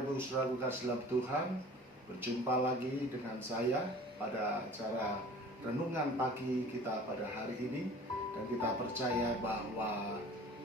Bapak Ibu Saudara kasih dalam Tuhan, berjumpa lagi dengan saya pada acara renungan pagi kita pada hari ini. Dan kita percaya bahwa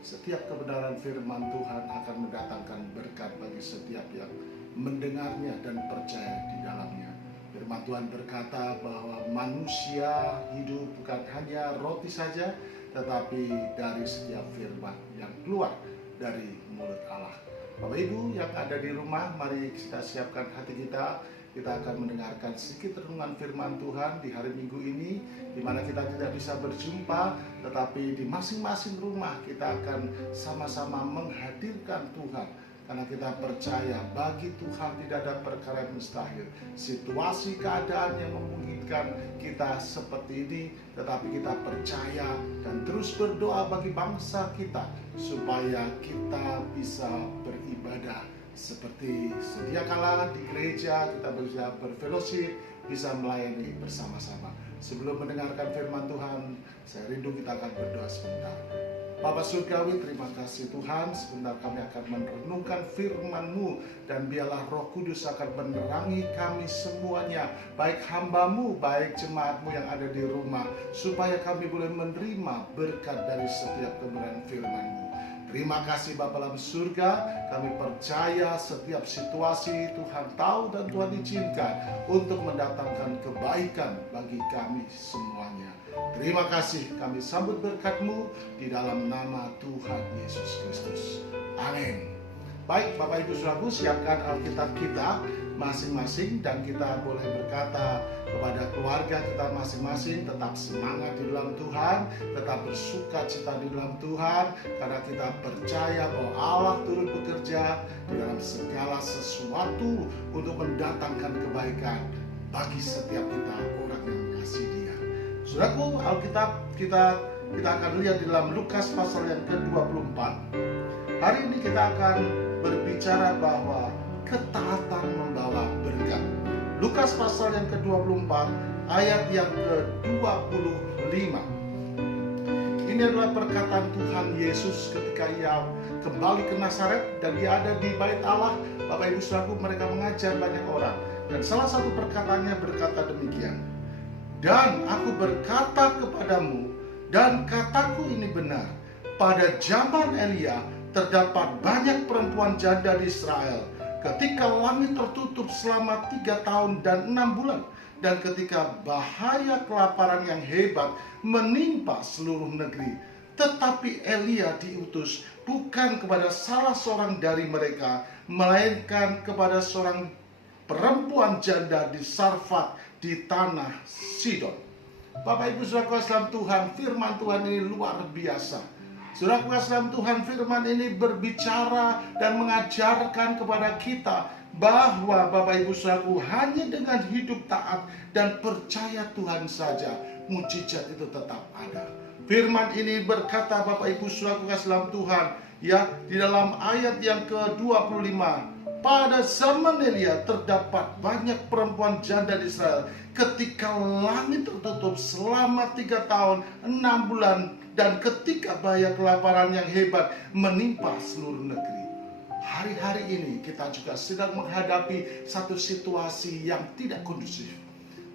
setiap kebenaran firman Tuhan akan mendatangkan berkat bagi setiap yang mendengarnya dan percaya di dalamnya. Firman Tuhan berkata bahwa manusia hidup bukan hanya roti saja, tetapi dari setiap firman yang keluar dari mulut Allah. Bapak Ibu yang ada di rumah, mari kita siapkan hati kita. Kita akan mendengarkan sedikit renungan firman Tuhan di hari Minggu ini, di mana kita tidak bisa berjumpa, tetapi di masing-masing rumah kita akan sama-sama menghadirkan Tuhan. Karena kita percaya bagi Tuhan tidak ada perkara yang mustahil. Situasi keadaan yang memungkinkan kita seperti ini, tetapi kita percaya dan terus berdoa bagi bangsa kita supaya kita bisa beribadah seperti sedia kala di gereja, kita bisa berfellowship, bisa melayani bersama-sama. Sebelum mendengarkan firman Tuhan, saya rindu kita akan berdoa sebentar. Bapa Surgawi, terima kasih Tuhan, sebentar kami akan merenungkan firman-Mu, dan biarlah Roh Kudus akan menerangi kami semuanya, baik hamba-Mu, baik jemaat-Mu yang ada di rumah, supaya kami boleh menerima berkat dari setiap kebenaran firman-Mu. Terima kasih Bapa dalam surga, kami percaya setiap situasi Tuhan tahu dan Tuhan izinkan untuk mendatangkan kebaikan bagi kami semuanya. Terima kasih, kami sambut berkat-Mu di dalam nama Tuhan Yesus Kristus. Amin. Baik Bapak Ibu Saudaraku, siapkan Alkitab kita masing-masing, dan kita boleh berkata kepada keluarga kita masing-masing, tetap semangat di dalam Tuhan, tetap bersuka cita di dalam Tuhan, karena kita percaya bahwa Allah turut bekerja di dalam segala sesuatu untuk mendatangkan kebaikan bagi setiap kita orang yang mengasihi Dia. Saudaraku, Alkitab kita akan lihat di dalam Lukas pasal yang ke-24. Hari ini kita akan berbicara bahwa ketaatan membawa berkat. Lukas pasal yang ke-24 ayat yang ke-25. Ini adalah perkataan Tuhan Yesus ketika Ia kembali ke Nazaret dan Dia ada di bait Allah. Bapak Ibu Saudaraku, mereka mengajar banyak orang, dan salah satu perkataannya berkata demikian: "Dan aku berkata kepadamu, dan kataku ini benar, pada zaman Elia terdapat banyak perempuan janda di Israel, ketika langit tertutup selama 3 tahun dan 6 bulan, dan ketika bahaya kelaparan yang hebat menimpa seluruh negeri. Tetapi Elia diutus bukan kepada salah seorang dari mereka, melainkan kepada seorang perempuan janda di Sarfat di tanah Sidon." Bapak Ibu Saudara dalam Tuhan, firman Tuhan ini luar biasa. Saudara dalam Tuhan, firman ini berbicara dan mengajarkan kepada kita bahwa Bapak Ibu Saudaraku, hanya dengan hidup taat dan percaya Tuhan saja mujizat itu tetap ada. Firman ini berkata Bapak Ibu Saudaraku dalam Tuhan, ya, di dalam ayat yang ke-25, pada zaman Elia terdapat banyak perempuan janda di Israel, ketika langit tertutup selama 3 tahun 6 bulan, dan ketika bahaya kelaparan yang hebat menimpa seluruh negeri. Hari-hari ini kita juga sedang menghadapi satu situasi yang tidak kondusif.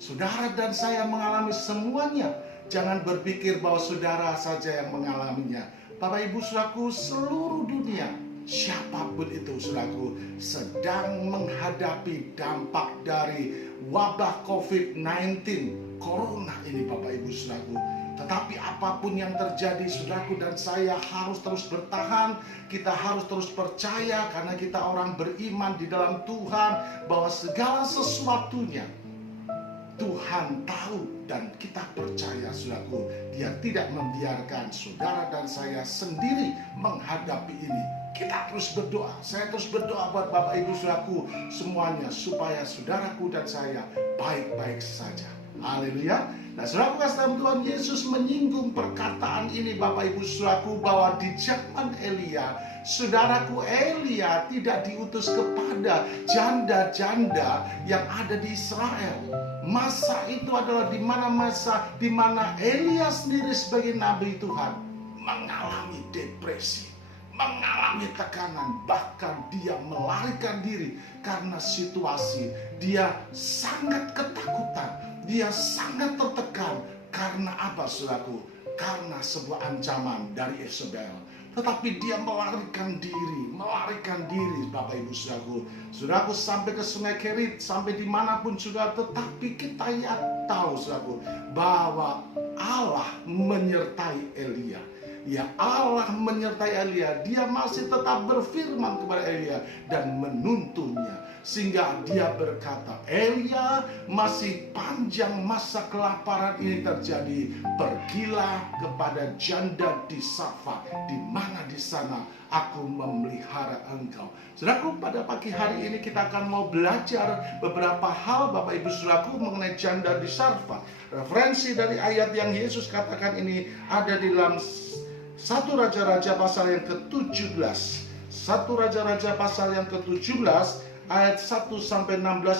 Saudara dan saya mengalami semuanya. Jangan berpikir bahwa saudara saja yang mengalaminya. Bapak Ibu Saudaraku, seluruh dunia, siapapun itu saudaraku, sedang menghadapi dampak dari wabah COVID-19, Corona ini Bapak Ibu Saudaraku. Tetapi apapun yang terjadi, saudaraku dan saya harus terus bertahan. Kita harus terus percaya, karena kita orang beriman di dalam Tuhan, bahwa segala sesuatunya Tuhan tahu, dan kita percaya saudaraku, Dia tidak membiarkan saudara dan saya sendiri menghadapi ini. Kita terus berdoa, saya terus berdoa buat Bapak Ibu Saudaraku semuanya, supaya saudaraku dan saya baik-baik saja. Haleluya. Nah, saudaraku dalam Tuhan, Yesus menyinggung perkataan ini Bapak Ibu Saudaraku, bahwa di zaman Elia, saudaraku, Elia tidak diutus kepada janda-janda yang ada di Israel. Masa itu adalah masa di mana Elia sendiri sebagai nabi Tuhan mengalami depresi, mengalami tekanan, bahkan dia melarikan diri karena situasi. Dia sangat ketakutan, dia sangat tertekan. Karena apa, saudaraku? Karena sebuah ancaman dari Yezebel. Tetapi dia melarikan diri Bapak Ibu Saudaraku. Saudaraku, sampai ke sungai Kerit, sampai dimanapun juga. Tetapi kita ya tahu, saudaraku, bahwa Allah menyertai Elia. Ya, Allah menyertai Elia. Dia masih tetap berfirman kepada Elia dan menuntunnya, sehingga dia berkata, Elia, masih panjang masa kelaparan ini terjadi. Pergilah kepada janda di Sarfat, di mana di sana aku memelihara engkau. Saudaraku, pada pagi hari ini kita akan mau belajar beberapa hal Bapak Ibu Saudaraku mengenai janda di Sarfat. Referensi dari ayat yang Yesus katakan ini ada di dalam 1 Raja-Raja pasal yang ke-17. 1 Raja-Raja pasal yang ke-17 ayat 1-16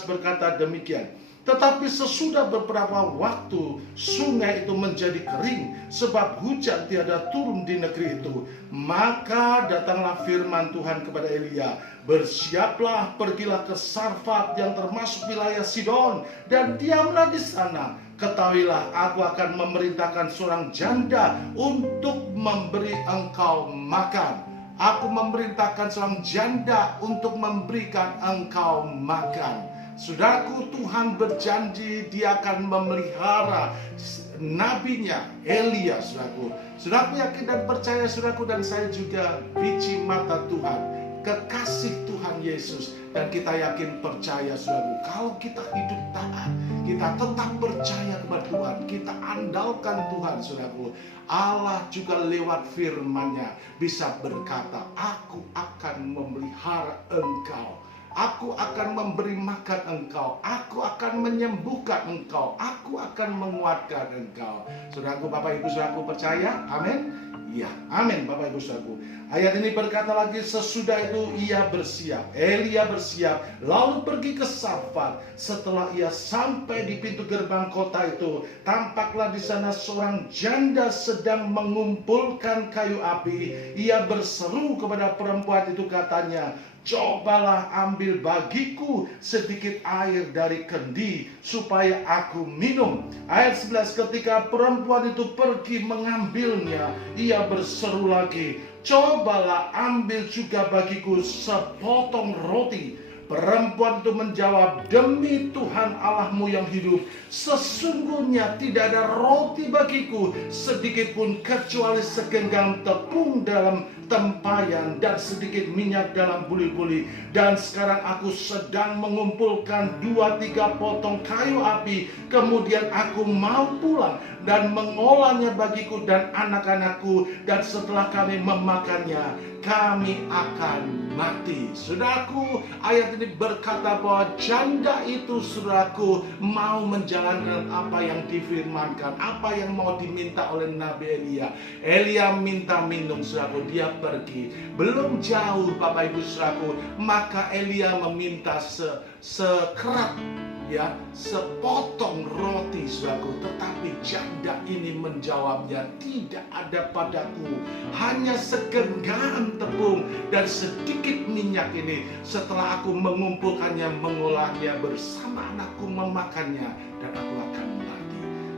berkata demikian. Tetapi sesudah beberapa waktu sungai itu menjadi kering, sebab hujan tiada turun di negeri itu. Maka datanglah firman Tuhan kepada Elia, bersiaplah, pergilah ke Sarfat yang termasuk wilayah Sidon, dan diamlah di sana. Ketahuilah, aku akan memerintahkan seorang janda untuk memberi engkau makan. Aku memerintahkan seorang janda untuk memberikan engkau makan. Saudaraku, Tuhan berjanji dia akan memelihara nabinya Elia, saudaraku. Saudaraku yakin dan percaya, saudaraku, dan saya juga biji mata Tuhan, kekasih Tuhan Yesus. Dan kita yakin percaya, saudaraku, kalau kita hidup taat, kita tetap percaya kepada Tuhan, kita andalkan Tuhan, saudaraku, Allah juga lewat firman-Nya bisa berkata, aku akan memelihara engkau, aku akan memberi makan engkau, aku akan menyembuhkan engkau, aku akan menguatkan engkau. Saudaraku, Bapak Ibu Saudaraku percaya? Amin. Ya, amin Bapak Ibu Saudaraku. Ayat ini berkata lagi, sesudah itu ia bersiap, Elia bersiap, lalu pergi ke Sarfat. Setelah ia sampai di pintu gerbang kota itu, tampaklah di sana seorang janda sedang mengumpulkan kayu api. Ia berseru kepada perempuan itu, katanya, cobalah ambil bagiku sedikit air dari kendi supaya aku minum. Ayat 11, ketika perempuan itu pergi mengambilnya, ia berseru lagi, cobalah ambil juga bagiku sepotong roti. Perempuan itu menjawab, demi Tuhan Allahmu yang hidup, sesungguhnya tidak ada roti bagiku sedikit pun kecuali segenggam tepung dalam tempayan dan sedikit minyak dalam buli-buli. Dan sekarang aku sedang mengumpulkan 2-3 potong kayu api. Kemudian aku mau pulang dan mengolahnya bagiku dan anak-anakku, dan setelah kami memakannya, kami akan mati. Saudaraku, ayat ini berkata bahwa janda itu, saudaraku, mau menjalankan apa yang difirmankan, apa yang mau diminta oleh Nabi Elia. Elia minta minum, saudaraku, dia pergi. Belum jauh Bapak Ibu saudaraku, maka Elia meminta sekerat, ya, sepotong roti, saudaraku. Tetapi janda ini menjawabnya, tidak ada padaku, hanya segenggam tepung dan sedikit minyak ini. Setelah aku mengumpulkannya, mengolahnya bersama anakku, memakannya, dan aku akan mati.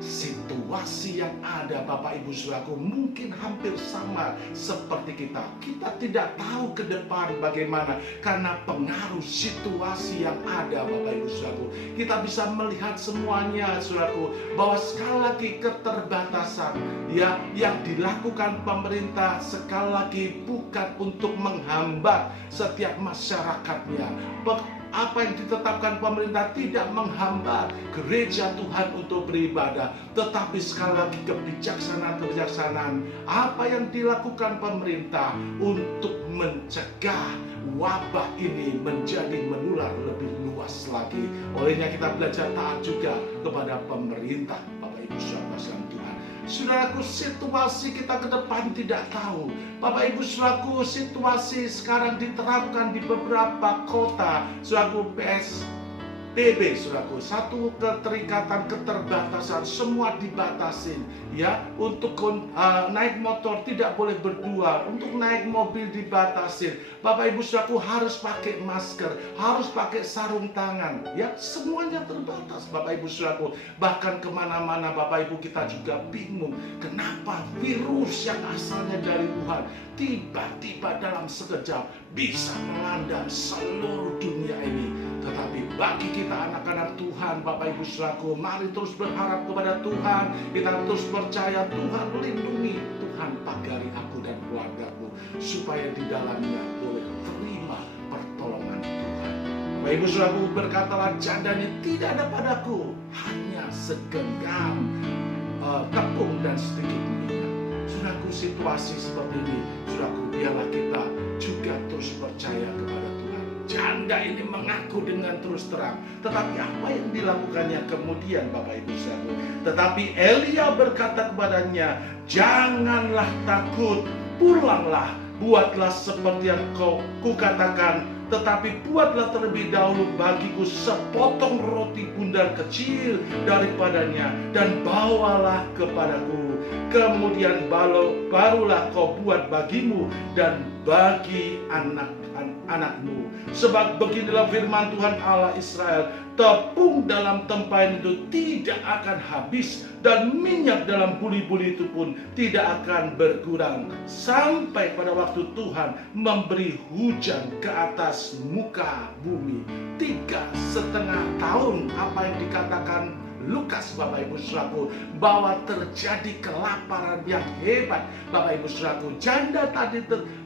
Situasi yang ada Bapak Ibu saudaraku mungkin hampir sama seperti kita. Kita tidak tahu ke depan bagaimana karena pengaruh situasi yang ada Bapak Ibu saudaraku. Kita bisa melihat semuanya saudaraku, bahwa sekali lagi keterbatasan, ya, yang dilakukan pemerintah sekali lagi bukan untuk menghambat setiap masyarakatnya. Apa yang ditetapkan pemerintah tidak menghambat gereja Tuhan untuk beribadah, tetapi sekali lagi kebijaksanaan apa yang dilakukan pemerintah untuk mencegah wabah ini menjadi menular lebih luas lagi. Olehnya kita belajar taat juga kepada pemerintah Bapak Ibu saudara sekalian Tuhan. Saudaraku, situasi kita ke depan tidak tahu. Bapak Ibu saudaraku, situasi sekarang diterapkan di beberapa kota. Saudaraku, TB, saudaraku, satu keterikatan, keterbatasan, semua dibatasin, ya. Untuk naik motor tidak boleh berdua, untuk naik mobil dibatasin. Bapak Ibu saudaraku harus pakai masker, harus pakai sarung tangan, ya. Semuanya terbatas, Bapak Ibu saudaraku. Bahkan kemana-mana Bapak Ibu kita juga bingung, kenapa virus yang asalnya dari Wuhan tiba-tiba dalam sekejap bisa melanda seluruh dunia ini. Tetapi bagi kita anak-anak Tuhan, Bapak Ibu saudaraku, mari terus berharap kepada Tuhan. Kita terus percaya Tuhan lindungi, Tuhan pagari aku dan keluargaku, supaya di dalamnya boleh terima pertolongan Tuhan. Bapak Ibu saudaraku, berkatalah janda ini tidak ada padaku, hanya segenggam tepung dan sedikit minyak. Saudaraku, situasi seperti ini, saudaraku, biarlah kita juga terus percaya kepada Tuhan. Janda ini mengaku dengan terus terang, tetapi apa yang dilakukannya kemudian, Bapak Ibu saudaraku? Tetapi Elia berkata kepadanya, janganlah takut, pulanglah, buatlah seperti yang kukatakan, tetapi buatlah terlebih dahulu bagiku sepotong roti bundar kecil daripadanya, dan bawalah kepadaku. Kemudian barulah kau buat bagimu dan bagi anak-anakmu. Sebab beginilah firman Tuhan Allah Israel, tepung dalam tempayan itu tidak akan habis, dan minyak dalam buli-buli itu pun tidak akan berkurang, sampai pada waktu Tuhan memberi hujan ke atas muka bumi. 3,5 tahun, apa yang dikatakan Lukas, Bapak Ibu saudaraku, bahwa terjadi kelaparan yang hebat. Bapak Ibu saudaraku, janda tadi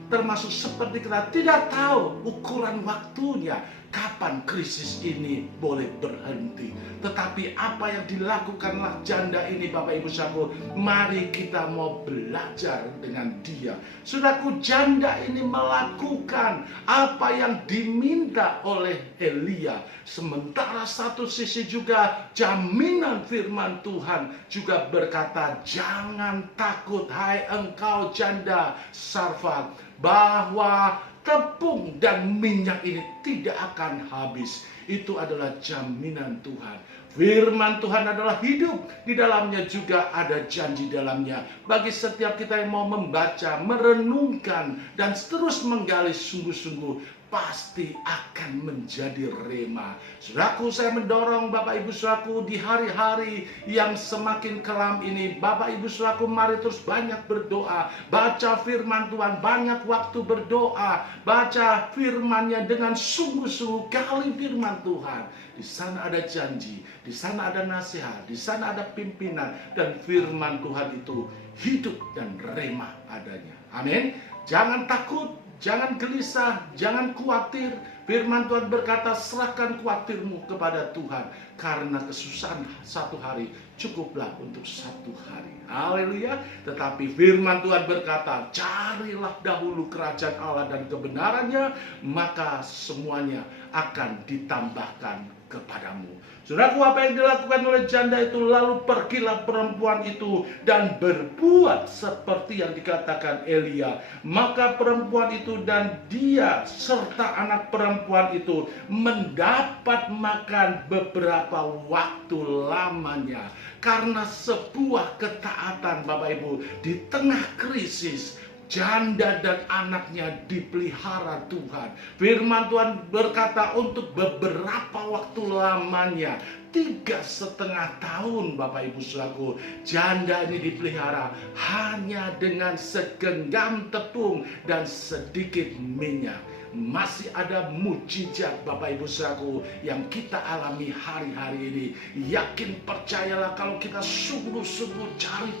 termasuk seperti kita tidak tahu ukuran waktunya kapan krisis ini boleh berhenti. Tetapi apa yang dilakukanlah janda ini, Bapak Ibu saudaraku, mari kita mau belajar dengan dia. Saudaraku, janda ini melakukan apa yang diminta oleh Elia. Sementara satu sisi juga jaminan firman Tuhan juga berkata, jangan takut hai engkau janda Sarfat, bahwa tepung dan minyak ini tidak akan habis. Itu adalah jaminan Tuhan. Firman Tuhan adalah hidup, di dalamnya juga ada janji dalamnya. Bagi setiap kita yang mau membaca, merenungkan, dan terus menggali sungguh-sungguh, pasti akan menjadi rema. Saudaraku, saya mendorong Bapak Ibu saudaraku, di hari-hari yang semakin kelam ini, Bapak Ibu saudaraku, mari terus banyak berdoa, baca firman Tuhan, banyak waktu berdoa, baca firman-Nya dengan sungguh-sungguh, gali firman Tuhan. Di sana ada janji, di sana ada nasihat, di sana ada pimpinan, dan firman Tuhan itu hidup dan rema adanya. Amin. Jangan takut, jangan gelisah, jangan khawatir. Firman Tuhan berkata, serahkan khawatirmu kepada Tuhan, karena kesusahan satu hari cukuplah untuk satu hari. Haleluya. Tetapi firman Tuhan berkata, carilah dahulu kerajaan Allah dan kebenarannya, maka semuanya akan ditambahkan kepadamu. Saudaraku, apa yang dilakukan oleh janda itu, lalu pergilah perempuan itu dan berbuat seperti yang dikatakan Elia. Maka perempuan itu dan dia serta anak perempuan itu mendapat makan beberapa waktu lamanya. Karena sebuah ketaatan, Bapak Ibu, di tengah krisis, janda dan anaknya dipelihara Tuhan. Firman Tuhan berkata untuk beberapa waktu lamanya, 3,5 tahun, Bapak Ibu saudaraku, janda ini dipelihara hanya dengan segenggam tepung dan sedikit minyak. Masih ada mujizat, Bapak Ibu saudaraku, yang kita alami hari-hari ini. Yakin, percayalah, kalau kita sungguh-sungguh cari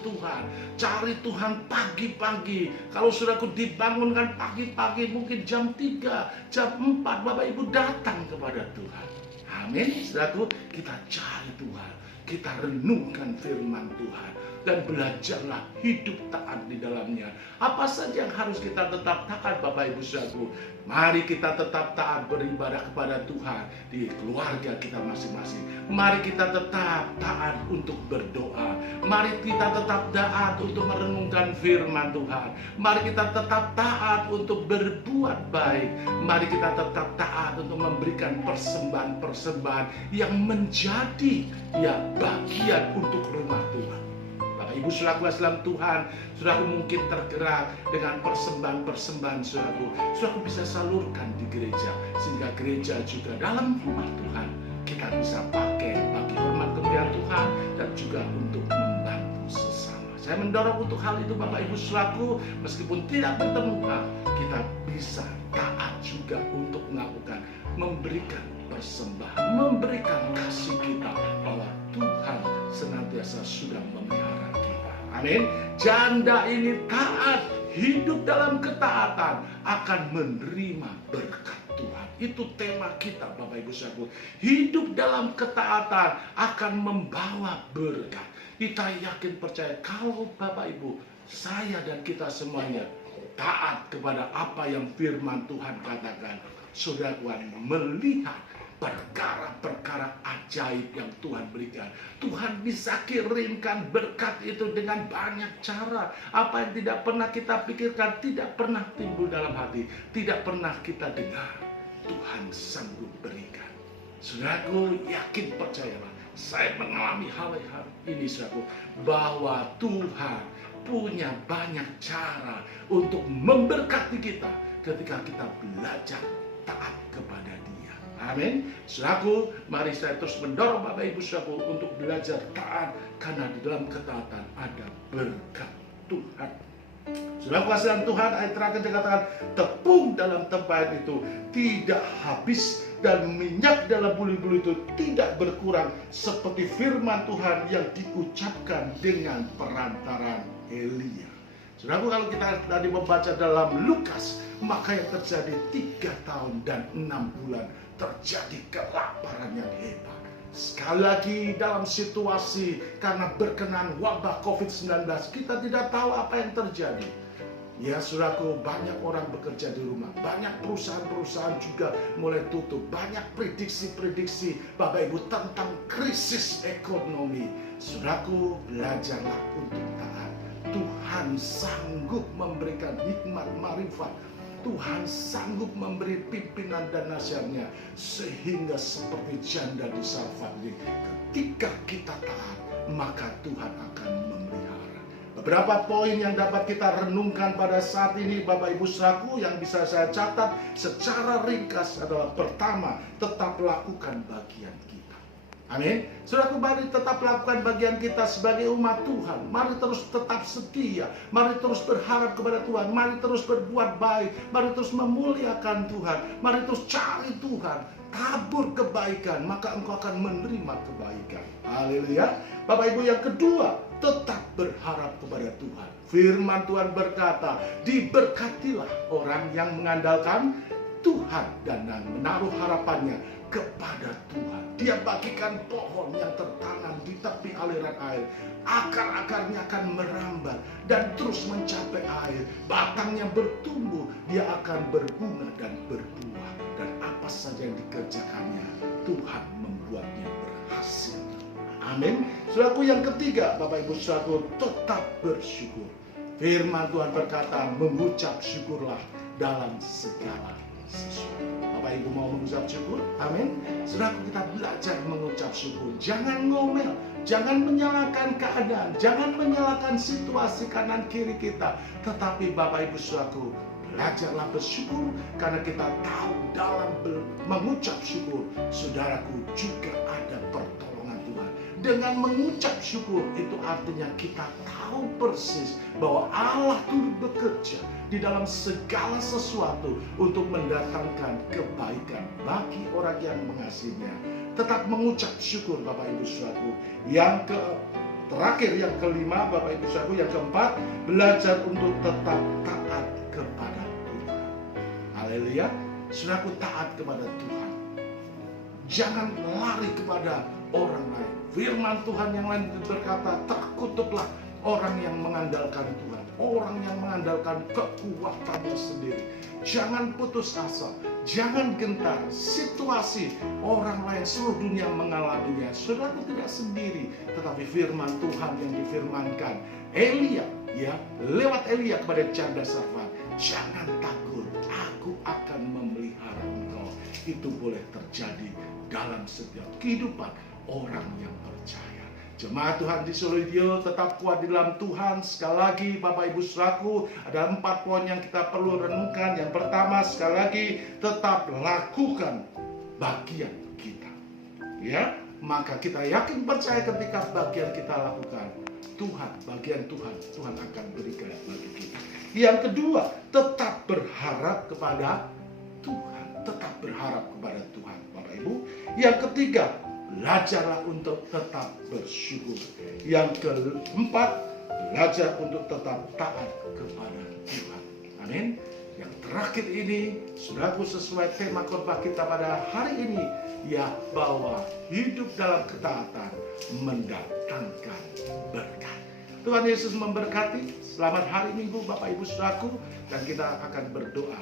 Tuhan pagi-pagi. Kalau saudaraku dibangunkan pagi-pagi, mungkin jam 3, jam 4, Bapak Ibu datang kepada Tuhan. Amin. Saudaraku, kita cari Tuhan, kita renungkan firman Tuhan. dan belajarlah hidup taat di dalamnya. Apa saja yang harus kita tetap taat, Bapak Ibu Saudaraku? Mari kita tetap taat beribadah kepada Tuhan di keluarga kita masing-masing. Mari kita tetap taat untuk berdoa. Mari kita tetap taat untuk merenungkan firman Tuhan. Mari kita tetap taat untuk berbuat baik. Mari kita tetap taat untuk memberikan persembahan-persembahan yang menjadi bagian untuk rumah Tuhan. Bapak Ibu saudaraku dalam Tuhan, saudaraku mungkin tergerak dengan persembahan-persembahan saudaraku bisa salurkan di gereja, sehingga gereja juga dalam rumah Tuhan kita bisa pakai bagi hormat kemuliaan Tuhan dan juga untuk membantu sesama. Saya mendorong untuk hal itu Bapak Ibu saudaraku, meskipun tidak bertemu, kita bisa taat juga untuk melakukan, memberikan persembahan, memberikan kasih kita bahwa Tuhan senantiasa sudah memelihara kita. Amin. Janda ini taat, hidup dalam ketaatan, akan menerima berkat Tuhan. Itu tema kita Bapak Ibu saudaraku. Hidup dalam ketaatan akan membawa berkat. Kita yakin percaya kalau Bapak Ibu, saya dan kita semuanya taat kepada apa yang firman Tuhan katakan, saudara melihat perkara-perkara ajaib yang Tuhan berikan. Tuhan bisa kirimkan berkat itu dengan banyak cara. Apa yang tidak pernah kita pikirkan, tidak pernah timbul dalam hati, tidak pernah kita dengar, Tuhan sanggup berikan. Saudaraku, yakin percayalah, saya mengalami hal-hal ini saudaraku, bahwa Tuhan punya banyak cara untuk memberkati kita ketika kita belajar taat kepada Dia. Amin. Saudaraku, mari saya terus mendorong Bapak Ibu saudaraku untuk belajar taat, karena di dalam ketaatan ada berkat Tuhan. Saudaraku kasihan Tuhan, ayat terakhir dikatakan, tepung dalam tempayan itu tidak habis dan minyak dalam buli-buli itu tidak berkurang, seperti firman Tuhan yang diucapkan dengan perantaran Elia. Saudaraku, kalau kita tadi membaca dalam Lukas, maka yang terjadi 3 tahun dan 6 bulan terjadi kelaparan yang hebat. Sekali lagi dalam situasi karena berkenan wabah COVID-19, kita tidak tahu apa yang terjadi. Ya saudaraku, banyak orang bekerja di rumah, banyak perusahaan-perusahaan juga mulai tutup, banyak prediksi-prediksi Bapak Ibu tentang krisis ekonomi. Saudaraku, belajarlah untuk taat. Tuhan sanggup memberikan hikmat marifat. Tuhan sanggup memberi pimpinan dan nasihatnya, sehingga seperti janda di Sarfat ini, ketika kita taat, maka Tuhan akan memelihara. Beberapa poin yang dapat kita renungkan pada saat ini Bapak Ibu saudaraku, yang bisa saya catat secara ringkas adalah, pertama, tetap lakukan bagian kita. Amin. Saudaraku, mari tetap lakukan bagian kita sebagai umat Tuhan. Mari terus tetap setia. Mari terus berharap kepada Tuhan. Mari terus berbuat baik. Mari terus memuliakan Tuhan. Mari terus cari Tuhan. Tabur kebaikan, maka engkau akan menerima kebaikan. Haleluya. Bapak Ibu, yang kedua, tetap berharap kepada Tuhan. Firman Tuhan berkata, diberkatilah orang yang mengandalkan Tuhan dan menaruh harapannya kepada Tuhan. Dia bagikan pohon yang tertanam di tepi aliran air. Akar-akarnya akan merambat dan terus mencapai air. Batangnya bertumbuh, dia akan berbunga dan berbuah. Dan apa saja yang dikerjakannya, Tuhan membuatnya berhasil. Amin. Saudaraku, yang ketiga, Bapak Ibu saudaraku, tetap bersyukur. Firman Tuhan berkata, mengucap syukurlah dalam segala sesuatu. Bapak Ibu mau mengucap syukur? Amin. Saudaraku, kita belajar mengucap syukur. Jangan ngomel, jangan menyalahkan keadaan, jangan menyalahkan situasi kanan kiri kita. Tetapi Bapak Ibu saudaraku, belajarlah bersyukur, karena kita tahu dalam mengucap syukur, saudaraku, juga ada pertolongan Tuhan. Dengan mengucap syukur itu artinya kita tahu persis bahwa Allah turut bekerja di dalam segala sesuatu untuk mendatangkan kebaikan bagi orang yang mengasihinya. Tetap mengucap syukur Bapak Ibu saudaraku. Yang terakhir, yang kelima Bapak Ibu saudaraku, yang keempat, belajar untuk tetap taat kepada Tuhan. Haleluya. Saudaraku, taat kepada Tuhan. Jangan lari kepada orang lain. Firman Tuhan yang lain berkata, terkutuklah orang yang mengandalkan Tuhan, orang yang mengandalkan kekuatannya sendiri. Jangan putus asa, jangan gentar. Situasi orang lain seluruh dunia mengalaminya, saudara tidak sendiri. Tetapi firman Tuhan yang difirmankan Elia, ya, lewat Elia kepada janda Sarfat, jangan takut, aku akan memelihara engkau. Itu boleh terjadi dalam setiap kehidupan orang yang percaya. Jemaat Tuhan di Solidio, tetap kuat di dalam Tuhan. Sekali lagi Bapak Ibu Saudaraku, ada 4 poin yang kita perlu renungkan. Yang pertama, sekali lagi, tetap lakukan bagian kita. Ya, maka kita yakin percaya ketika bagian kita lakukan, bagian Tuhan akan berikan bagi kita. Yang kedua, tetap berharap kepada Tuhan. Tetap berharap kepada Tuhan, Bapak Ibu. Yang ketiga, belajarlah untuk tetap bersyukur. Yang keempat, belajar untuk tetap taat kepada Tuhan. Amin. Yang terakhir ini, saudaraku, sesuai tema khotbah kita pada hari ini, ya, bahwa hidup dalam ketaatan mendatangkan berkat. Tuhan Yesus memberkati. Selamat hari Minggu Bapak Ibu Saudaraku, dan kita akan berdoa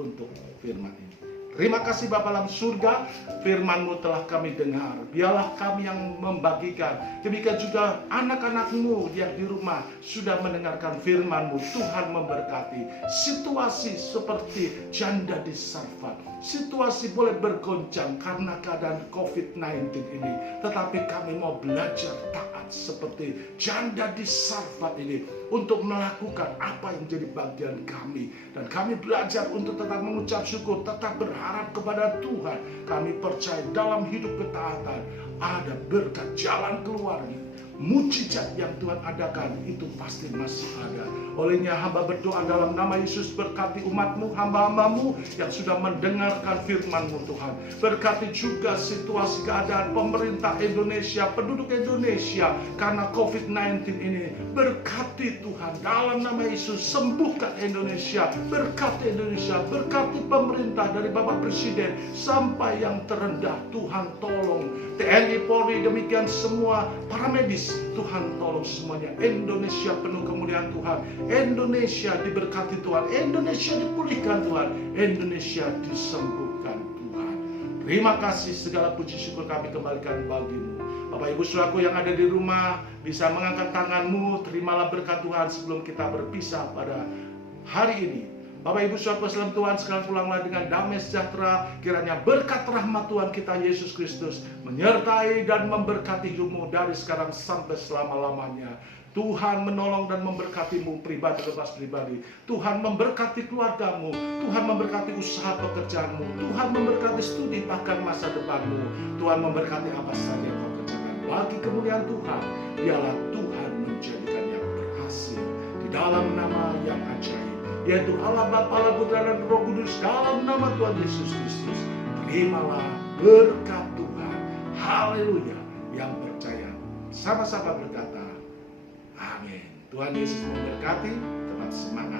untuk firman ini. Terima kasih Bapa dalam surga, firman-Mu telah kami dengar. Biarlah kami yang membagikan. Demikian juga anak-anak-Mu yang di rumah sudah mendengarkan firman-Mu. Tuhan memberkati. Situasi seperti janda di Sarfat, situasi boleh bergoncang karena keadaan COVID-19 ini. Tetapi kami mau belajar taat seperti janda di Sarfat ini, untuk melakukan apa yang jadi bagian kami. Dan kami belajar untuk tetap mengucap syukur, tetap berharap kepada Tuhan. Kami percaya dalam hidup ketaatan ada berkat, jalan keluarnya. Mujizat yang Tuhan adakan itu pasti masih ada. Olehnya hamba berdoa dalam nama Yesus, berkati umat-Mu, hamba-hamba-Mu yang sudah mendengarkan firman-Mu Tuhan. Berkati juga situasi keadaan pemerintah Indonesia, penduduk Indonesia karena COVID-19 ini. Berkati Tuhan dalam nama Yesus, sembuhkan Indonesia. Berkati Indonesia, berkati pemerintah dari Bapak Presiden sampai yang terendah. Tuhan tolong TNI, Polri, demikian semua para medis. Tuhan tolong semuanya. Indonesia penuh kemuliaan Tuhan. Indonesia diberkati Tuhan. Indonesia dipulihkan Tuhan. Indonesia disembuhkan Tuhan. Terima kasih, segala puji syukur kami kembalikan bagi-Mu. Bapak Ibu Saudaraku yang ada di rumah, bisa mengangkat tangan-Mu. Terimalah berkat Tuhan sebelum kita berpisah pada hari ini. Bapak Ibu Saudaraku dalam Tuhan, sekarang pulanglah dengan damai sejahtera. Kiranya berkat rahmat Tuhan kita Yesus Kristus menyertai dan memberkati hidupmu dari sekarang sampai selama-lamanya. Tuhan menolong dan memberkatimu pribadi lepas pribadi. Tuhan memberkati keluargamu. Tuhan memberkati usaha pekerjaanmu. Tuhan memberkati studi bahkan masa depanmu. Tuhan memberkati apa saja yang kau kerjakan. Bagi kemuliaan Tuhan, biarlah Tuhan menjadikannya berhasil di dalam nama yang ajaib, yaitu Allah Bapa, Allah Putra dan Roh Kudus, dalam nama Tuhan Yesus Kristus. Terimalah berkat Tuhan. Haleluya. Yang percaya sama-sama berkata amin. Tuhan Yesus memberkati. Tetap semangat.